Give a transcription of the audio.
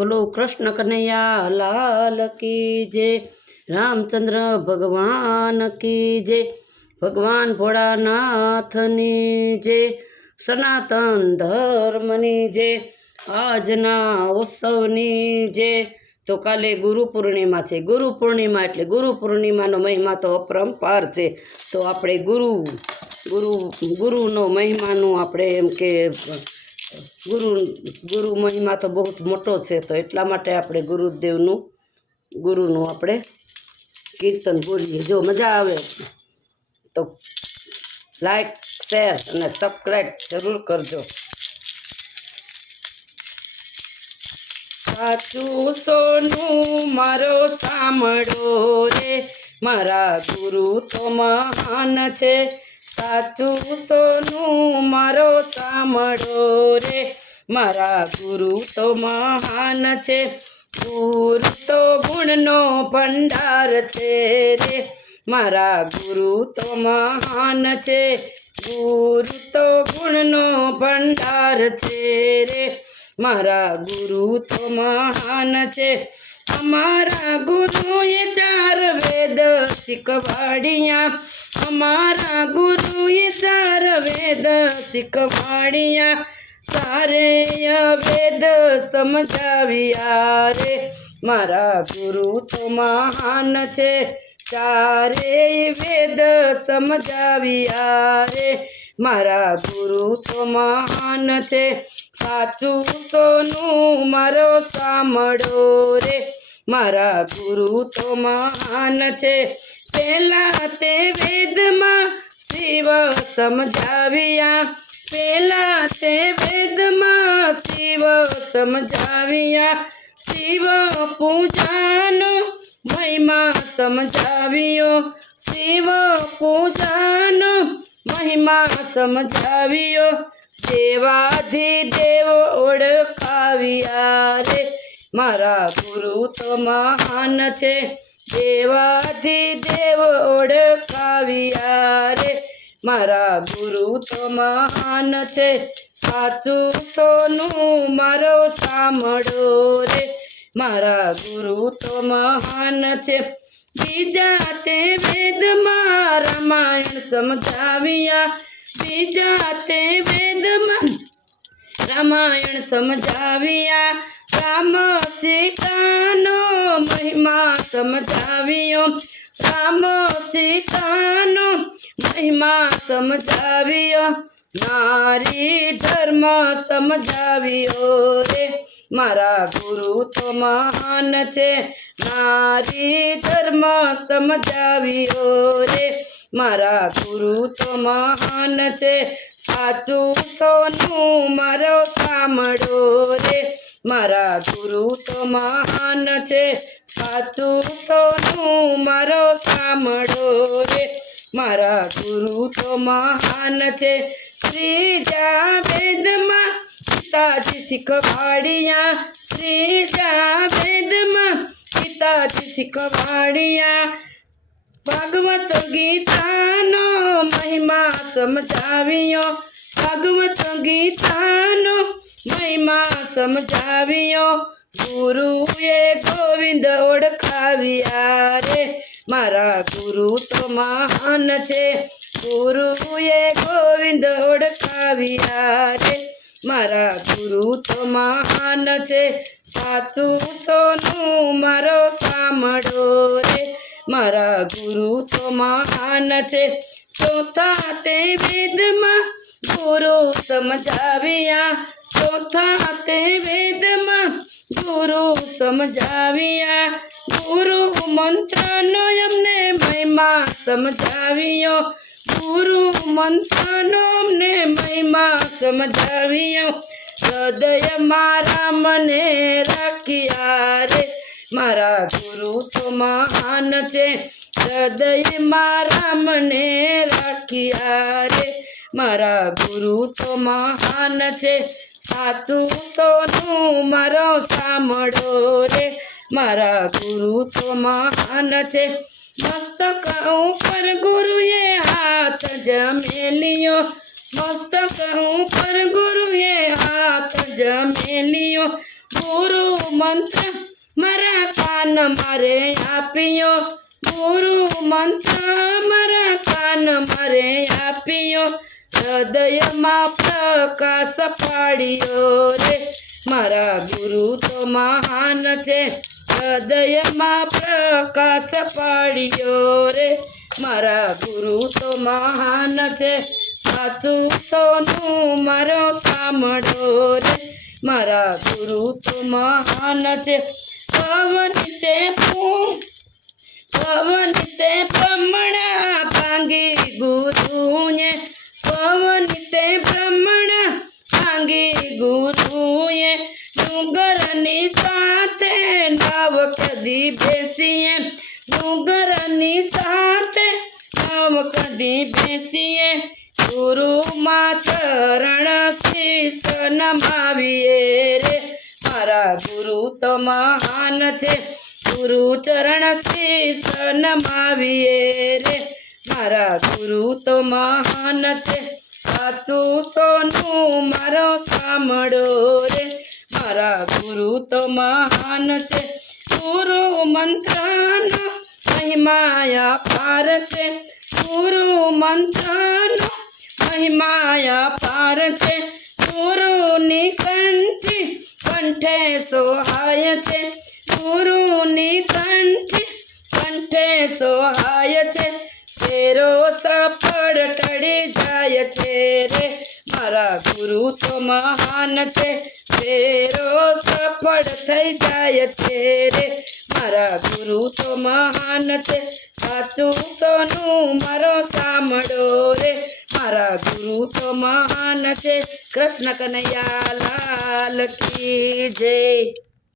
બોલો, કૃષ્ણ કનૈયા, લાલ કી જય, રામચંદ્ર ભગવાન કી જય, ભગવાન ભોળાનાથની જય, સનાતન ધર્મની જય, આજના ઉત્સવની જય. તો કાલે ગુરુ પૂર્ણિમા છે. ગુરુ પૂર્ણિમા એટલે ગુરુ પૂર્ણિમાનો મહિમા તો અપરંપાર છે. તો આપણે ગુરુ ગુરુ, ગુરુનો મહિમાનું આપણે એમ કે ગુરુ ગુરુ મહિમા તો બહુ મોટો છે, તો એટલા માટે આપણે ગુરુદેવનું, ગુરુનું આપણે કીર્તન બોલીએ. જો મજા આવે, તો લાઈક, શેર અને સબસ્ક્રાઈબ જરૂર કરજો. સાચું સોનું મારો સાંભળો રે, મારા ગુરુ તો મહાન છે. સાચું સોનું મારો સાંભળો રે. મારા ગુરુ તો મહાન છે. ગુરુ તો ગુણનો ભંડાર છે રે. મારા ગુરુ તો મહાન છે. ગુરુ તો ગુણનો ભંડાર છે રે. મારા ગુરુ તો મહાન છે. અમારા ગુરુએ ચાર વેદ શીખવાડિયા. અમારા ગુરુએ ચાર વેદ શીખવાડિયા સારે વેદ સમજાવ્યા રે. મારા ગુરુ તો મહાન છે, ચારે વેદ સમજાવ્યા રે. મારા ગુરુ તો મહાન છે, સાચું સોનું મારો સાંભળો રે. મારા ગુરુ તો મહાન છે પેલા તે વેદમાં શિવ સમજાવ્યા. પેલા તે વેદમાં શિવ સમજાવ્યા. શિવ પૂજાનો મહિમા સમજાવ્યો. શિવ પૂજાનો મહિમા સમજાવ્યો. દેવાધી દેવ ઓળખાવ્યા રે. મારા ગુરુ તો મહાન છે. દેવાધી દેવ ઓળખાવ્યા રે. મારા ગુરુ તો મહાન છે. સાચું સોનું મારો સાંભળો રે. મારા ગુરુ તો મહાન છે. બીજા તે વેદમાં રામાયણ સમજાવ્યા. બીજા તે વેદમાં રામાયણ સમજાવ્યા. રામ સીતાનો મહિમા સમજાવ્યો. રામ સીતાનો મહિમા સમજાવ્યો. નારી ધર્મ સમજાવ્યો રે. મારા ગુરુ તો મહાન છે. નારી ધર્મ સમજાવ્યો રે. મારા ગુરુ તો મહાન છે. સાચું સોનું મારો સાંભળો રે. મારા ગુરુ તો મહાન છે, સાચું સોનું મારો સાંભળો રે. મારા ગુરુ તો મહાન છે ત્રીજા વેદમાં પિતાજી શીખવાડિયા. ત્રીજા વેદમાં પિતાજી શીખવાડિયા. ભાગવત ગીતાનો મહિમા સમજાવ્યો. ભાગવત ગીતાનો મહિમા સમજાવ્યો. ગુરુએ ગોવિંદ ઓળખાવ્યા રે. મારા ગુરુ તો મહાન છે. ગુરુએ ગોવિંદ ઓળખાવ્યા રે. મારા ગુરુ તો મહાન છે. સાચું સોનું મારો સાંભળો રે. મારા ગુરુ તો મહાન છે. ચોથા તે વેદમાં ગુરુ સમજાવ્યા. ચોથા તે વેદમાં ગુરુ સમજાવ્યા. ગુરુ મંત્રનો અમને મહિમા સમજાવ્યો. ગુરુ મંત્રનો અમને મહિમા સમજાવ્યો. હૃદય મારા મને રાખ્યા રે. મારા ગુરુ તો મહાન છે. હૃદય મારા મને રાખ્યા રે. મારા ગુરુ તો મહાન છે, સાચું સોનું મારો સાંભળો રે. મારા ગુરુ તો મહાન છે, મસ્તક ઉપર ગુરુએ હાથ જમેલિયો મસ્તક ઉપર ગુરુએ હાથ જમેલિયો ગુરુ મંત્ર મારા કાન મારે આપ્યો. ગુરુ મંત્ર મારા કાન મારે આપ્યો. હૃદયમાં પ્રકાશ પાડ્યો રે. મારા ગુરુ તો મહાન છે. હૃદયમાં પ્રકાશ પાડ્યો રે. મારા ગુરુ તો મહાન છે. સાચું સોનું મારો કામડો રે. મારા ગુરુ તો મહાન છે. પવન તે પવન તે પમણા ભાંગી તે બ્રહ્મણા ભાંગી ગુરુએ ડુંગરની સાથે નવ કદી બેસીએ ડુંગરની સાથે નવ કદી બેસીએ ગુરુમાં ચરણ શીશ નમાવીએ રે. મારા ગુરુ તો મહાન છે. ગુરુ ચરણ શીશ નમાવીએ રે. મારા ગુરુ તો મહાન છે. સાચું સોનું મારો સાંભળો રે. મારા ગુરુ તો મહાન છે. ગુરુ મંત્રનો મહિમાયા પાર છે. ગુરુ મંત્રનો મહિમાયા પાર છે. ગુરુની કંઠી કંઠે સોહાય છે. ગુરુની કંઠી કંઠે સોહાય છે. તેરો સફળ ટળી જાય છે રે. મારા ગુરુ તો મહાન છે. ફેરો સફળ થઈ જાય છે રે. મારા ગુરુ તો મહાન છે. સાચું તોનું મારો સાંભળો રે. મારા ગુરુ તો મહાન છે. કૃષ્ણ કનૈયા લાલ કી જય.